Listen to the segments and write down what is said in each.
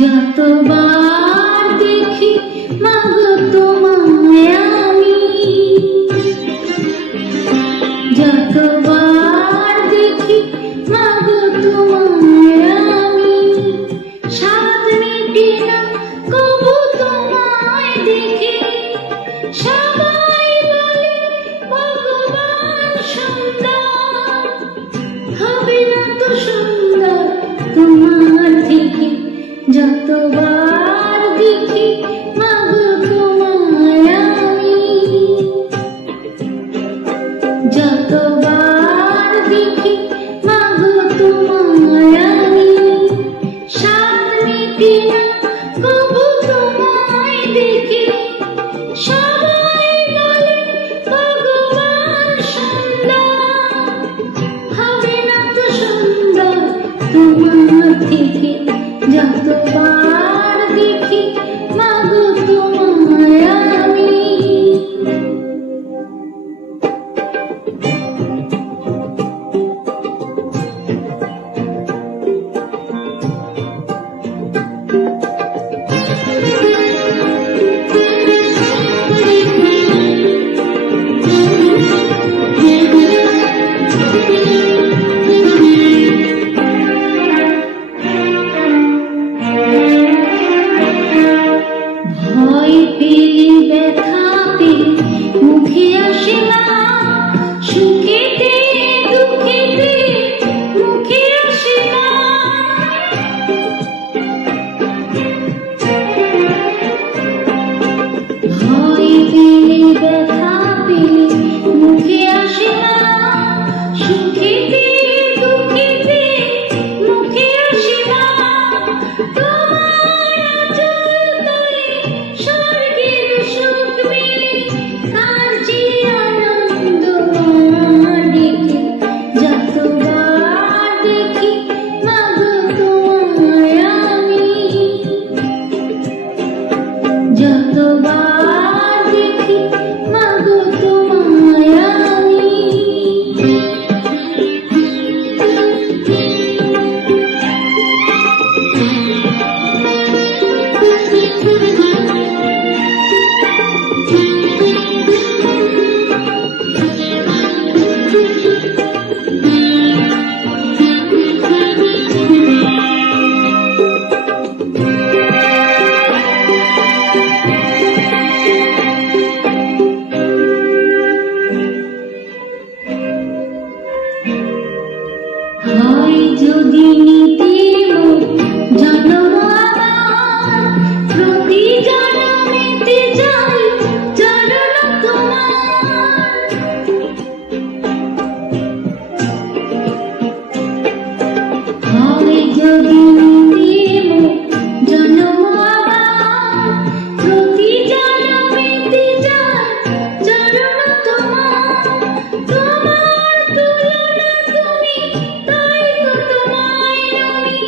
যতবার দেখি মাগো তোমায় আমি, যতবার দেখি মাগো তোমায় আমি, সাধ মেটে না কবু তোমায় দেখি। সবাই বলে ভগবান সুন্দর, হবে না তো সুন্দর তোমার থেকে। যতবার দেখি মাগো তোমায় আমি, যতবার দেখি মাগো তোমায় আমি, সাধ মেটে না কবু তোমায় দেখি। সবাই বলে ভগবান সুন্দর, হবে না তো সুন্দর তোমার থেকে। যতবার দেখি মাগো তোমায় আমি। ভয় পেলে ব্যথা পেলে মুখে আসে না, সুখেতে দুঃখেতে মুখে আসে না। ভয় পেলে ব্যথা পেলে মুখে আসে না, সুখেতে দুঃখেতে মুখে আসে না। স্বর্গের সুখ মেলে কার যে আনন্দ দেখি। যতবার দেখি মাগো তোমায় আমি, যতবার দেখি মাগো তোমায় আমি। হয় যদি নিতে জন্ম আমার, প্রতি জন্মেতে যাই চরণ তোমার। হয় যদি নিতে জন্ম আমার, প্রতি জন্মেতে যাই চরণ তোমার। তোমার তুলনা তুমি, তাই তো তোমায় নমি,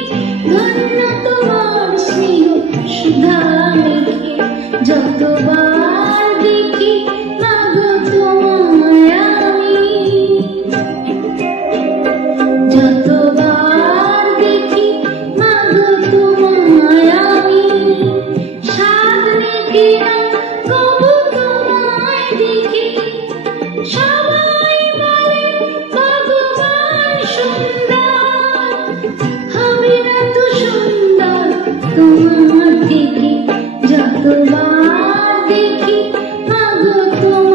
ধন্য তোমার স্নেহ সুধা মেখে। যতবার দেখি মাগো তোমায় আমি, যতবার দেখি মাগো তোমায় আমি, সাধ মেটে না কবু তোমায় দেখি। সবাই বলে ভগবান সুন্দর, হবে না তো সুন্দর তোমার থেকে। যতবার দেখি মাগো তোমায়।